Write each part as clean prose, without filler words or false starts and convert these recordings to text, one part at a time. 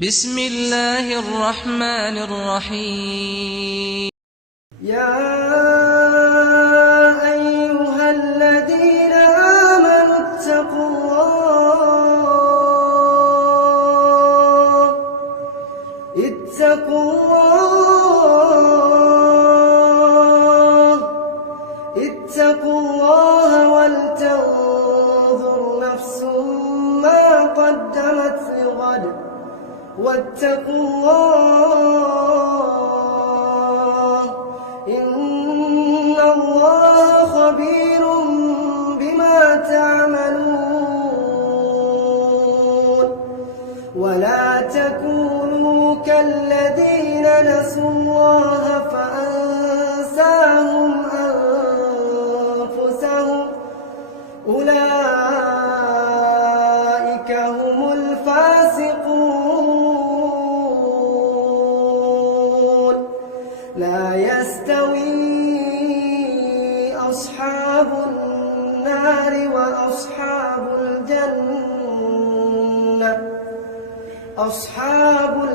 بسم الله الرحمن الرحيم. يا أيها الذين آمنوا اتقوا الله ولتنظر نفس ما قدمت لغد واتقوا الله إن الله خبير بما تعملون. ولا تكونوا كالذين نسوا الله فأنساهم أنفسهم أولئك هم الفاسقون. لا يستوي أصحاب النار وأصحاب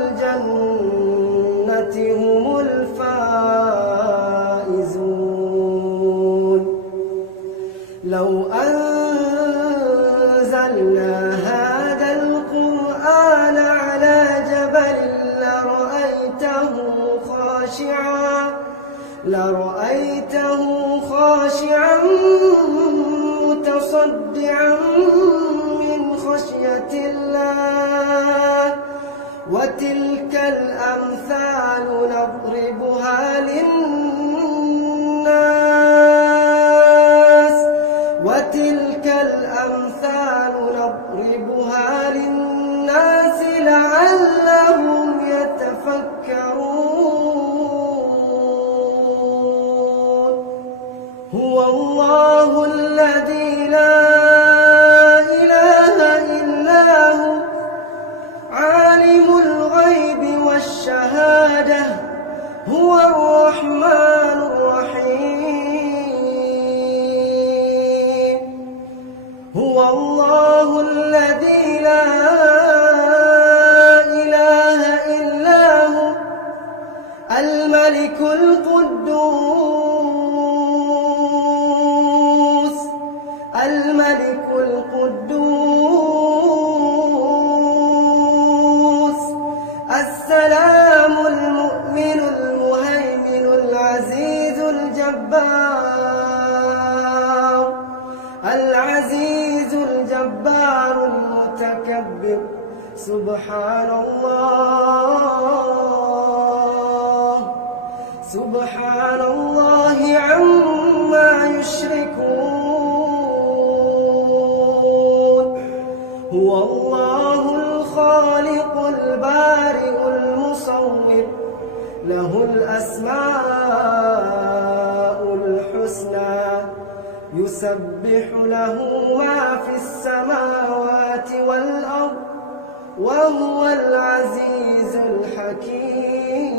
الجنة هم الفائزون. لو أنزلنا هذا القرآن على جبل لرأيته خاشعا متصدعا من خشية الله. وتلك الأمثال نضربها للناس لعلهم يتفكرون. هو الله الذي لا إله إلا هو عالم الغيب والشهادة هو الرحمن الرحيم. هو الله الذي لا إله إلا هو الملك القدوس السلام المؤمن المهيمن العزيز الجبار المتكبر. سبحان الله عما يشركون. هو الله الخالق البارئ المصور له الأسماء الحسنى يسبح له ما في السماوات والأرض وهو العزيز الحكيم.